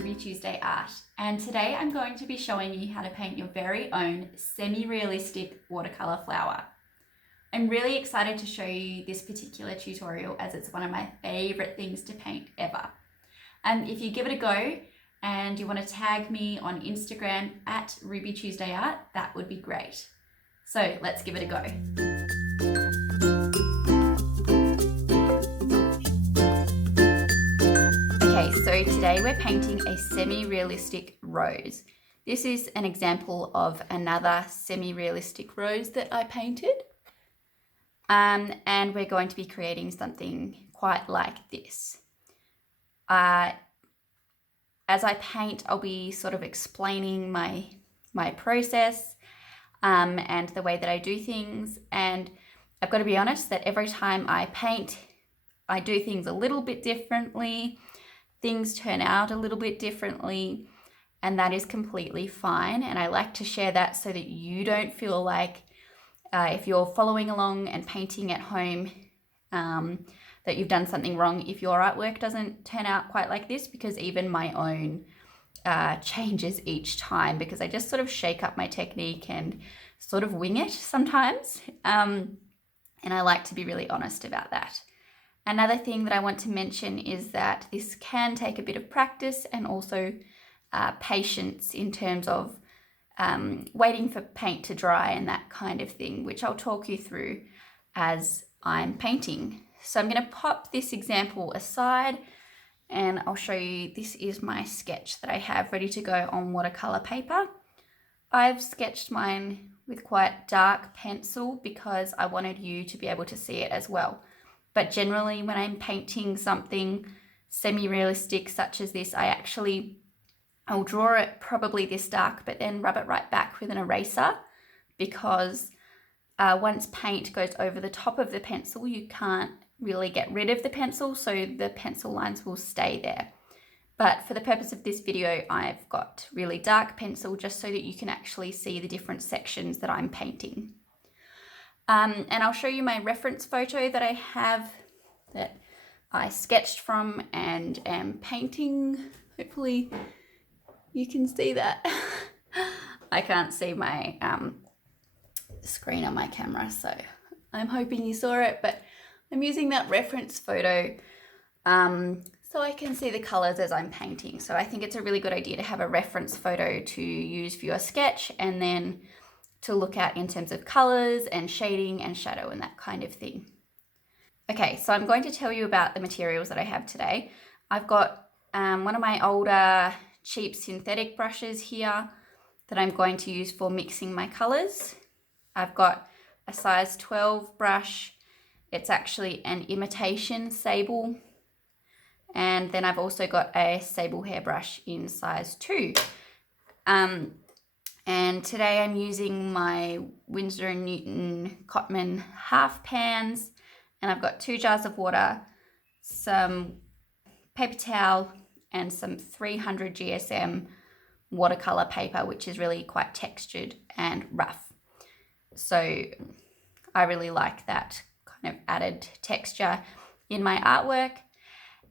Ruby Tuesday Art, and today I'm going to be showing you how to paint your very own semi-realistic watercolour flower. I'm really excited to show you this particular tutorial as it's one of my favourite things to paint ever. If you give it a go and you want to tag me on Instagram at Ruby Tuesday Art, that would be great. So let's give it a go. Okay, so today we're painting a semi-realistic rose. This is an example of another semi-realistic rose that I painted. And we're going to be creating something quite like this. As I paint, I'll be sort of explaining my process and the way that I do things. And I've got to be honest that every time I paint, I do things a little bit differently. Things turn out a little bit differently, and that is completely fine. And I like to share that so that you don't feel like if you're following along and painting at home that you've done something wrong if your artwork doesn't turn out quite like this, because even my own changes each time because I just sort of shake up my technique and sort of wing it sometimes. And I like to be really honest about that. Another thing that I want to mention is that this can take a bit of practice and also patience in terms of waiting for paint to dry and that kind of thing, which I'll talk you through as I'm painting. So I'm going to pop this example aside and I'll show you, this is my sketch that I have ready to go on watercolor paper. I've sketched mine with quite dark pencil because I wanted you to be able to see it as well. But generally when I'm painting something semi-realistic such as this, I'll draw it probably this dark, but then rub it right back with an eraser, because once paint goes over the top of the pencil, you can't really get rid of the pencil, so the pencil lines will stay there. But for the purpose of this video, I've got really dark pencil just so that you can actually see the different sections that I'm painting. And I'll show you my reference photo that I have that I sketched from and am painting. Hopefully you can see that. I can't see my screen on my camera, so I'm hoping you saw it, but I'm using that reference photo so I can see the colors as I'm painting. So I think it's a really good idea to have a reference photo to use for your sketch and then to look at in terms of colors and shading and shadow and that kind of thing. Okay, so I'm going to tell you about the materials that I have today. I've got one of my older cheap synthetic brushes here that I'm going to use for mixing my colors. I've got a size 12 brush. It's actually an imitation sable. And then I've also got a sable hairbrush in size 2. And today I'm using my Winsor & Newton Cotman half pans, and I've got 2 jars of water, some paper towel, and some 300 GSM watercolor paper, which is really quite textured and rough. So I really like that kind of added texture in my artwork.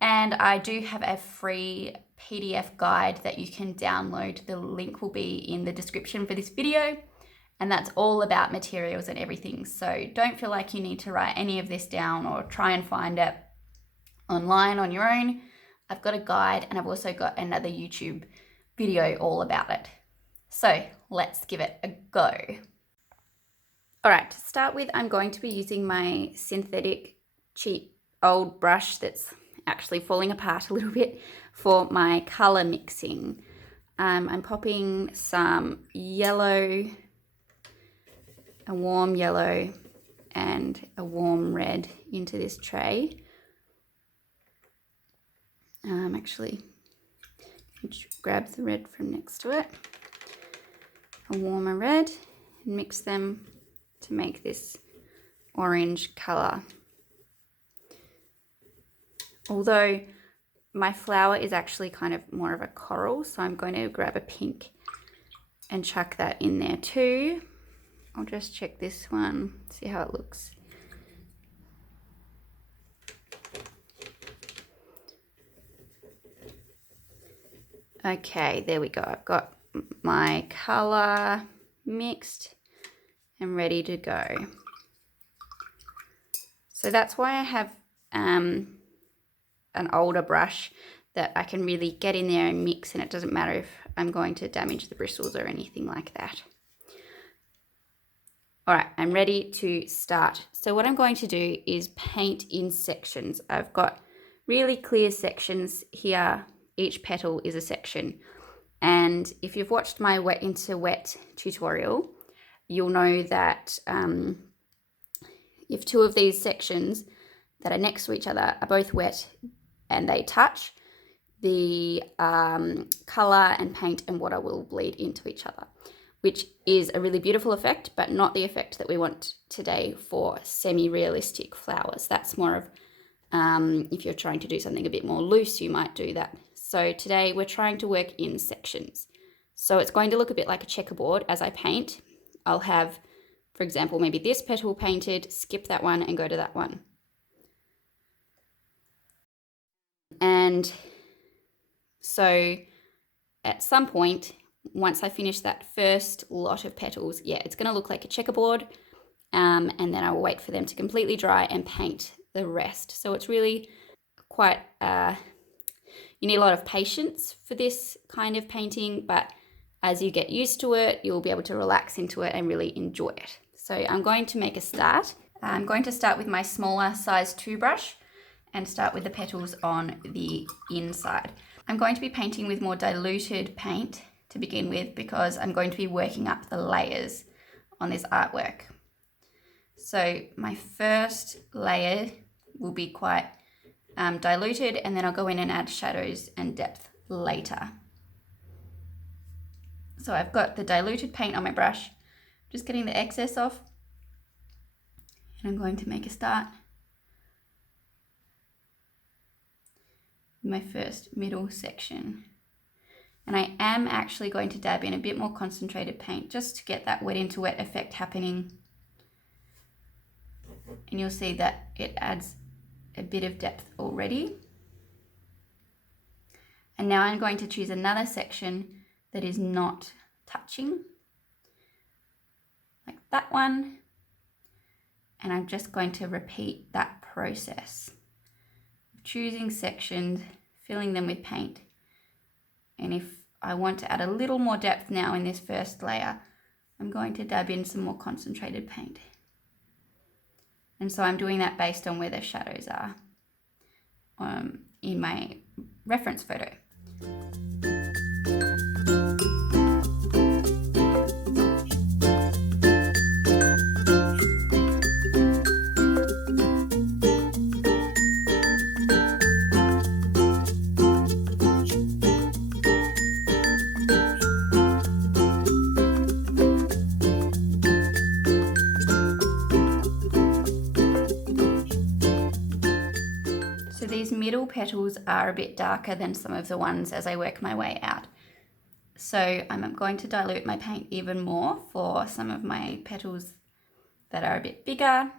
And I do have a free PDF guide that you can download. The link will be in the description for this video. And that's all about materials and everything. So don't feel like you need to write any of this down or try and find it online on your own. I've got a guide and I've also got another YouTube video all about it. So let's give it a go. All right, to start with, I'm going to be using my synthetic cheap old brush that's actually falling apart a little bit for my color mixing. I'm popping some yellow, a warm yellow and a warm red into this tray. Actually, grab the red from next to it, a warmer red, and mix them to make this orange color. Although my flower is actually kind of more of a coral, so I'm going to grab a pink and chuck that in there too. I'll just check this one, see how it looks. Okay, there we go. I've got my colour mixed and ready to go. So that's why I have an older brush that I can really get in there and mix, and it doesn't matter if I'm going to damage the bristles or anything like that. All right, I'm ready to start. So what I'm going to do is paint in sections. I've got really clear sections here. Each petal is a section. And if you've watched my wet into wet tutorial, you'll know that if two of these sections that are next to each other are both wet and they touch, the colour and paint and water will bleed into each other, which is a really beautiful effect, but not the effect that we want today for semi-realistic flowers. That's more of, if you're trying to do something a bit more loose, you might do that. So today we're trying to work in sections. So it's going to look a bit like a checkerboard as I paint. I'll have, for example, maybe this petal painted, skip that one and go to that one. And so at some point, once I finish that first lot of petals, yeah, it's going to look like a checkerboard, and then I will wait for them to completely dry and paint the rest. So it's really quite, you need a lot of patience for this kind of painting, but as you get used to it, you'll be able to relax into it and really enjoy it. So I'm going to make a start. I'm going to start with my smaller size 2 brush and start with the petals on the inside. I'm going to be painting with more diluted paint to begin with because I'm going to be working up the layers on this artwork. So my first layer will be quite diluted, and then I'll go in and add shadows and depth later. So I've got the diluted paint on my brush, just getting the excess off, and I'm going to make a start. My first middle section. And I am actually going to dab in a bit more concentrated paint just to get that wet into wet effect happening. And you'll see that it adds a bit of depth already. And now I'm going to choose another section that is not touching, like that one. And I'm just going to repeat that process. Choosing sections, filling them with paint. And if I want to add a little more depth now in this first layer, I'm going to dab in some more concentrated paint. And so I'm doing that based on where the shadows are in my reference photo. These middle petals are a bit darker than some of the ones as I work my way out. So I'm going to dilute my paint even more for some of my petals that are a bit bigger.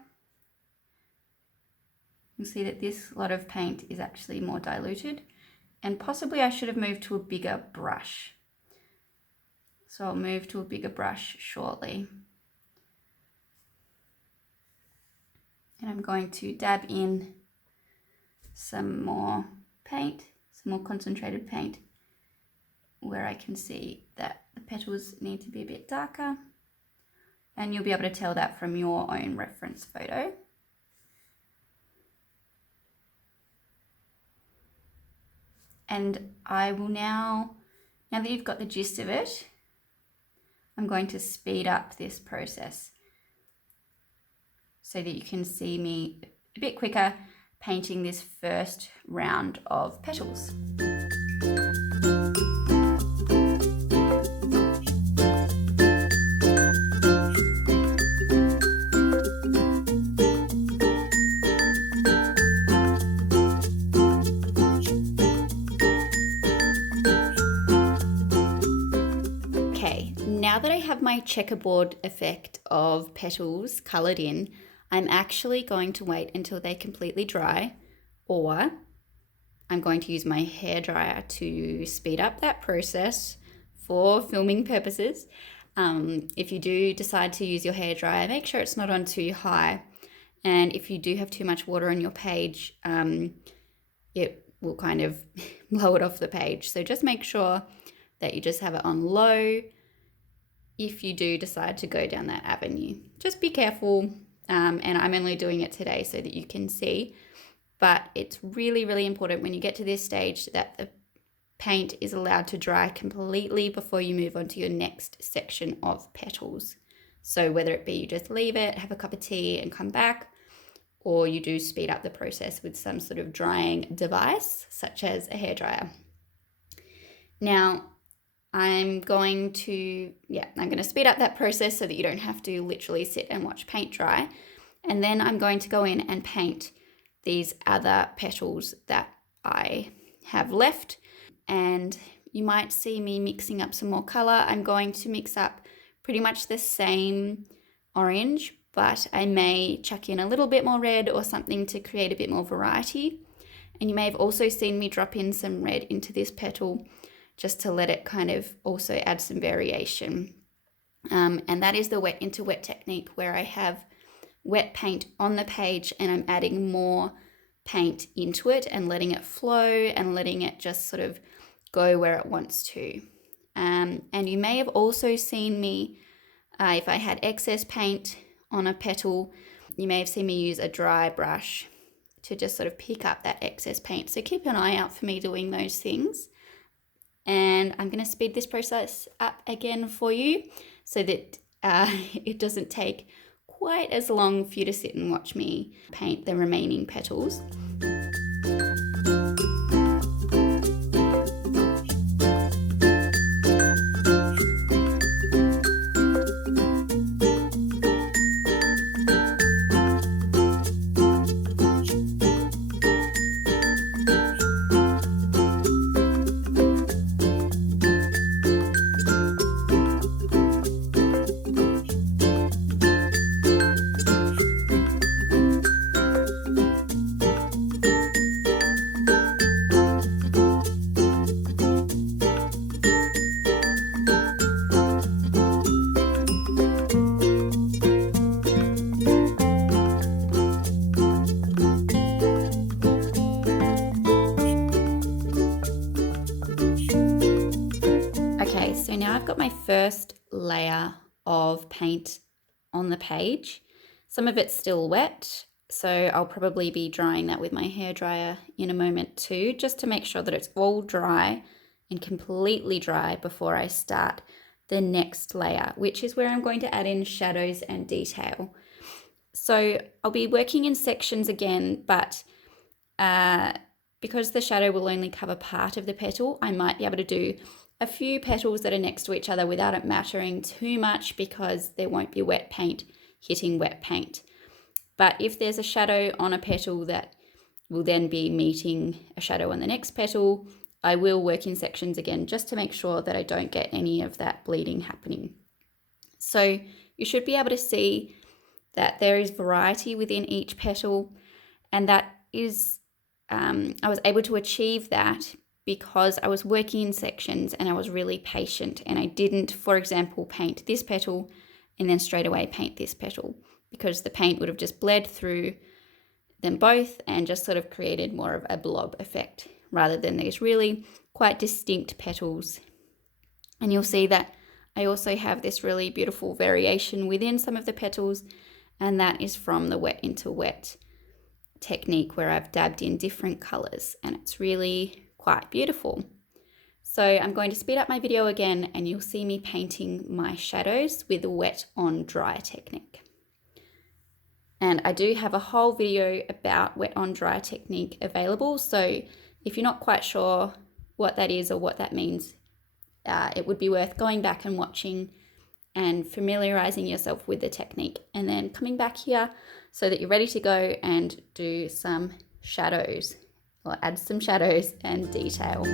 You'll see that this lot of paint is actually more diluted, and possibly I should have moved to a bigger brush. So I'll move to a bigger brush shortly. And I'm going to dab in some more paint, some more concentrated paint, where I can see that the petals need to be a bit darker, and you'll be able to tell that from your own reference photo. And I will now that you've got the gist of it, I'm going to speed up this process so that you can see me a bit quicker painting this first round of petals. Okay, now that I have my checkerboard effect of petals coloured in, I'm actually going to wait until they completely dry, or I'm going to use my hairdryer to speed up that process for filming purposes. If you do decide to use your hairdryer, make sure it's not on too high. And if you do have too much water on your page, it will kind of blow it off the page. So just make sure that you just have it on low if you do decide to go down that avenue. Just be careful, and I'm only doing it today so that you can see. But it's really, really important when you get to this stage that the paint is allowed to dry completely before you move on to your next section of petals. So whether it be you just leave it, have a cup of tea and come back, or you do speed up the process with some sort of drying device, such as a hairdryer. Now, I'm going to speed up that process so that you don't have to literally sit and watch paint dry. And then I'm going to go in and paint these other petals that I have left. And you might see me mixing up some more color. I'm going to mix up pretty much the same orange, but I may chuck in a little bit more red or something to create a bit more variety. And you may have also seen me drop in some red into this petal just to let it kind of also add some variation. And that is the wet into wet technique, where I have wet paint on the page and I'm adding more paint into it and letting it flow and letting it just sort of go where it wants to. And you may have also seen me, if I had excess paint on a petal, you may have seen me use a dry brush to just sort of pick up that excess paint. So keep an eye out for me doing those things. And I'm going to speed this process up again for you so that it doesn't take quite as long for you to sit and watch me paint the remaining petals. Okay, so now I've got my first layer of paint on the page. Some of it's still wet, so I'll probably be drying that with my hairdryer in a moment too, just to make sure that it's all dry and completely dry before I start the next layer, which is where I'm going to add in shadows and detail. So I'll be working in sections again, but because the shadow will only cover part of the petal, I might be able to do a few petals that are next to each other without it mattering too much, because there won't be wet paint hitting wet paint. But if there's a shadow on a petal that will then be meeting a shadow on the next petal, I will work in sections again just to make sure that I don't get any of that bleeding happening. So you should be able to see that there is variety within each petal, and that is, I was able to achieve that because I was working in sections and I was really patient, and I didn't, for example, paint this petal and then straight away paint this petal, because the paint would have just bled through them both and just sort of created more of a blob effect rather than these really quite distinct petals. And you'll see that I also have this really beautiful variation within some of the petals, and that is from the wet into wet technique, where I've dabbed in different colors, and it's really quite beautiful. So I'm going to speed up my video again, and you'll see me painting my shadows with the wet on dry technique. And I do have a whole video about wet on dry technique available, so if you're not quite sure what that is or what that means, it would be worth going back and watching and familiarizing yourself with the technique, and then coming back here so that you're ready to go and do some shadows, or add some shadows and detail.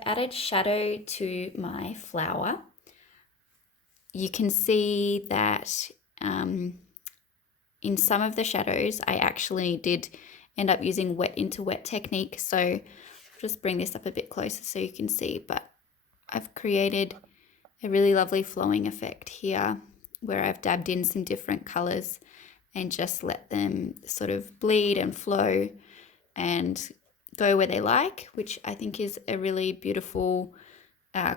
I've added shadow to my flower. You can see that in some of the shadows, I actually did end up using wet into wet technique. So I'll just bring this up a bit closer so you can see, but I've created a really lovely flowing effect here where I've dabbed in some different colors and just let them sort of bleed and flow and go where they like, which I think is a really beautiful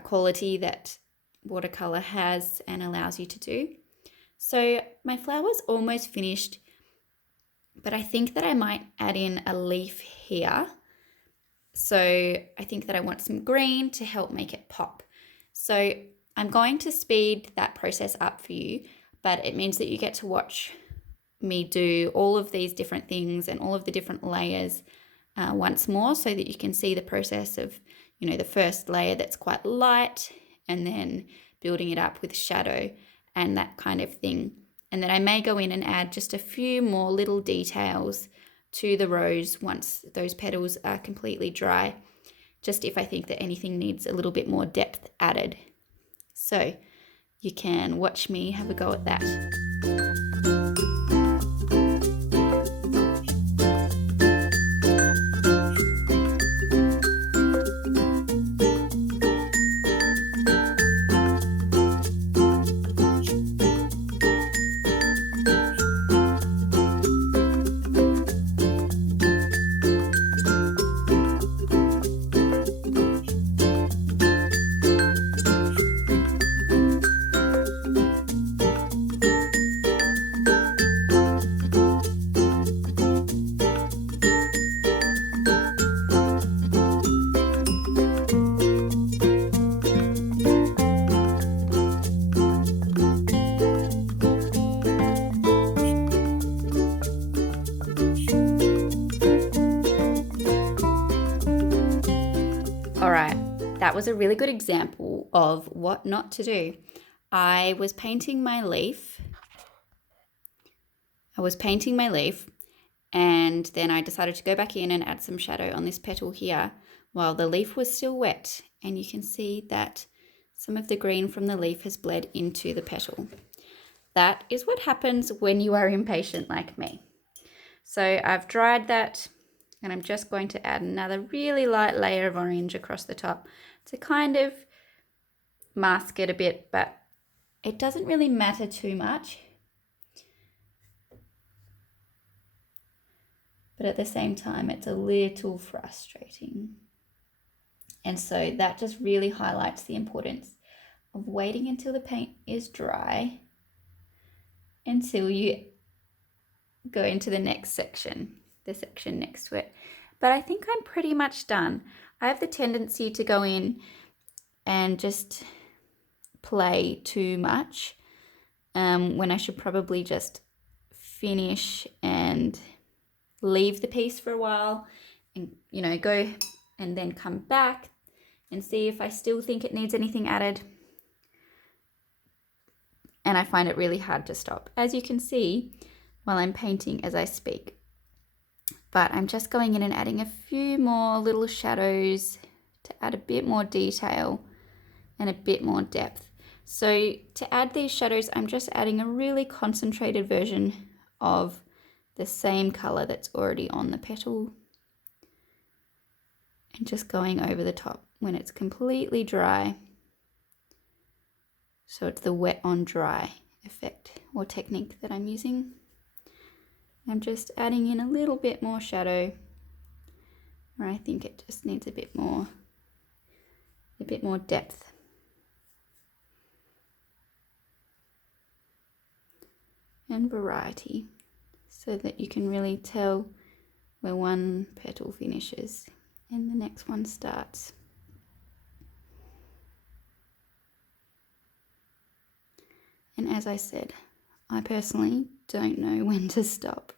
quality that watercolor has and allows you to do. So my flower's almost finished, but I think that I might add in a leaf here. So I think that I want some green to help make it pop. So I'm going to speed that process up for you, but it means that you get to watch me do all of these different things and all of the different layers once more, so that you can see the process of, you know, the first layer that's quite light and then building it up with shadow and that kind of thing. And then I may go in and add just a few more little details to the rose once those petals are completely dry, just if I think that anything needs a little bit more depth added. So you can watch me have a go at that. All right, that was a really good example of what not to do. I was painting my leaf. And then I decided to go back in and add some shadow on this petal here while the leaf was still wet. And you can see that some of the green from the leaf has bled into the petal. That is what happens when you are impatient like me. So I've dried that, and I'm just going to add another really light layer of orange across the top to kind of mask it a bit, but it doesn't really matter too much. But at the same time, it's a little frustrating. And so that just really highlights the importance of waiting until the paint is dry until you go into the next section, the section next to it. But I think I'm pretty much done. I have the tendency to go in and just play too much when I should probably just finish and leave the piece for a while and, you know, go and then come back and see if I still think it needs anything added. And I find it really hard to stop, as you can see while I'm painting as I speak. But I'm just going in and adding a few more little shadows to add a bit more detail and a bit more depth. So to add these shadows, I'm just adding a really concentrated version of the same color that's already on the petal and just going over the top when it's completely dry. So it's the wet on dry effect or technique that I'm using. I'm just adding in a little bit more shadow where I think it just needs a bit more depth. And variety, so that you can really tell where one petal finishes and the next one starts. And as I said, I personally don't know when to stop.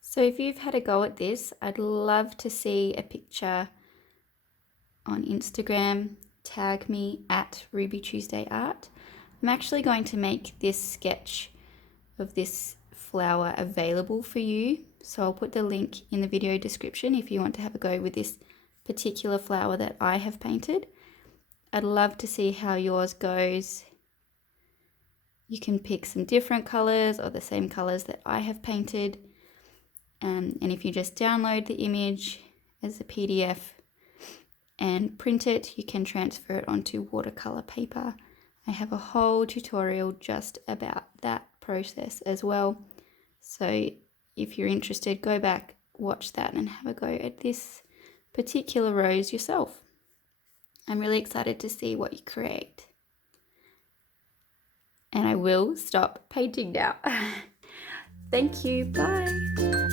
So if you've had a go at this, I'd love to see a picture on Instagram. Tag me at RubyTuesdayArt. I'm actually going to make this sketch of this flower available for you So I'll put the link in the video description if you want to have a go with this particular flower that I have painted. I'd love to see how yours goes. You can pick some different colors or the same colors that I have painted. And if you just download the image as a PDF and print it, you can transfer it onto watercolor paper. I have a whole tutorial just about that process as well. So if you're interested, go back, watch that and have a go at this particular rose yourself. I'm really excited to see what you create. And I will stop painting now. Thank you, bye.